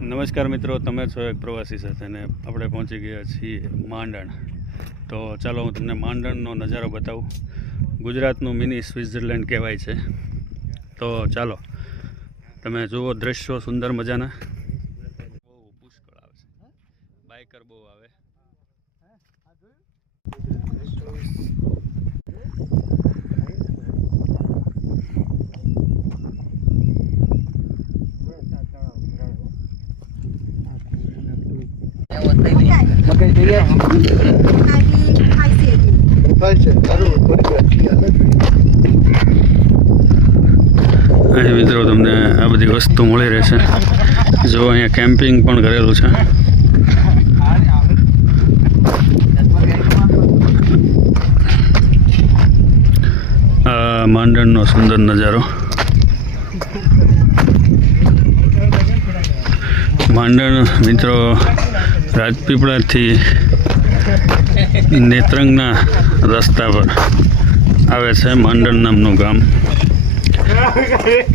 નમસ્કાર મિત્રો તમે છો એક પ્રવાસી સાથે ને આપણે પહોંચી ગયા છીએ માંડણ. તો ચાલો હું તમને માંડણનો નજારો બતાવું. ગુજરાતનું મિની સ્વિટ્ઝરલેન્ડ કહેવાય છે. તો ચાલો તમે જુઓ દ્રશ્યો સુંદર મજાના. બહુ પુષ્કળ આવે છે. બાઇકર બહુ આવે. મકાઈ સારું થોડી વાર અહીં મિત્રો, તમને આ બધી વસ્તુ મળી રહેશે. જો અહીંયા કેમ્પિંગ પણ કરેલું છે. આ માંડણનો સુંદર નજારો. માંડણ, મિત્રો રાજપીપળાથી નેત્રંગના રસ્તા પર આવે છે માંડણ નામનું ગામ.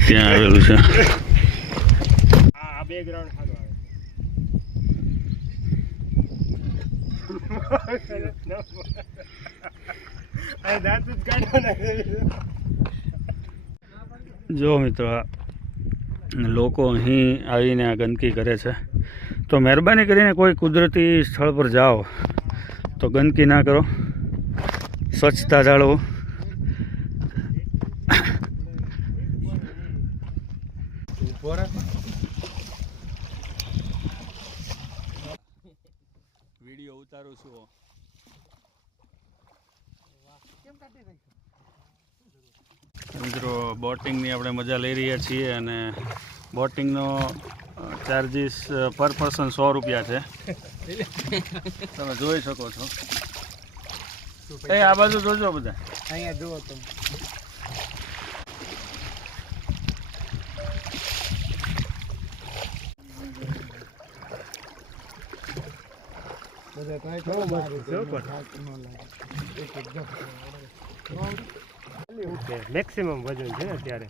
ત્યાં આવેલું છે. જ મિત્રો લોકો અહીં આવીને આ ગંદકી કરે છે. તો મહેરબાની કરીને કોઈ કુદરતી સ્થળ પર જાઓ. તો ગંદકી ના કરો. સ્વચ્છતા જાળવો. વીડિયો ઉતારું છું મિત્રો, બોટિંગની આપણે મજા લઈ રહ્યા છીએ અને બોટિંગનો ચાર્જીસ પર પર્સન સો રૂપિયા છે. તમે જોઈ શકો છો. એ આ બાજુ જોજો બધા. અહીંયા જુઓ તમે. મેક્સિમમ વજન છે ને અત્યારે?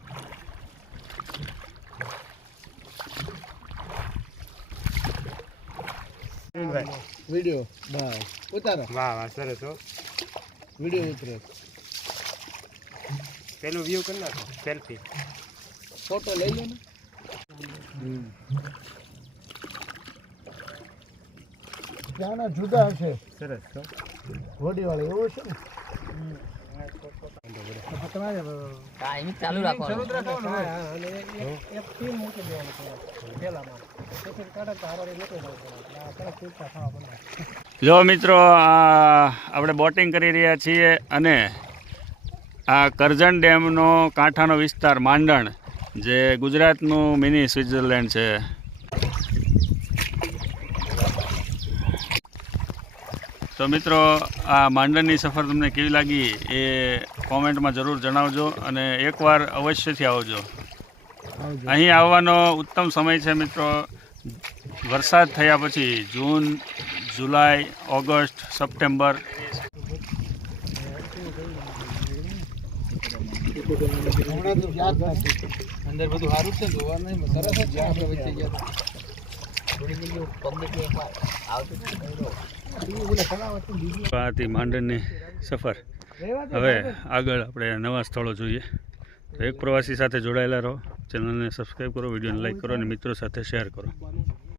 વીડિયો બસ ઉતારો. વાહ વાહ સરસ હો. વીડિયો ઉતરે. પેલું વ્યૂ કરી નાખો. સેલ્ફી ફોટો લઈ લો ને. ત્યાંના જુદા હશે. સરસ હો. ઘોડીવાળા એવું છે ને. ચાલુ રાખવાનું જો મિત્રો આપણે બોટિંગ કરી રહ્યા છીએ અને આ કરજણ ડેમનો કાંઠાનો વિસ્તાર માંડણ, જે ગુજરાતનું મિની સ્વિટ્ઝરલેન્ડ છે. તો મિત્રો આ માંડણની સફર તમને કેવી લાગી એ કોમેન્ટમાં જરૂર જણાવજો અને એકવાર અવશ્યથી આવજો. અહીં આવવાનો ઉત્તમ સમય છે મિત્રો. વરસાદ થયા પછી જૂન જુલાઈ ઓગસ્ટ સપ્ટેમ્બર. અંદર બધું સારું છે જોવા નહીં સરસ જ છે આપણે વચ્ચે ગયા આ હતી સફર. હવે આગળ આપણે નવા સ્થળો જોઈએ. તો એક પ્રવાસી સાથે જોડાયેલા રહો. ચેનલને સબસ્ક્રાઈબ કરો, વિડીયોને લાઈક કરો અને મિત્રો સાથે શેર કરો.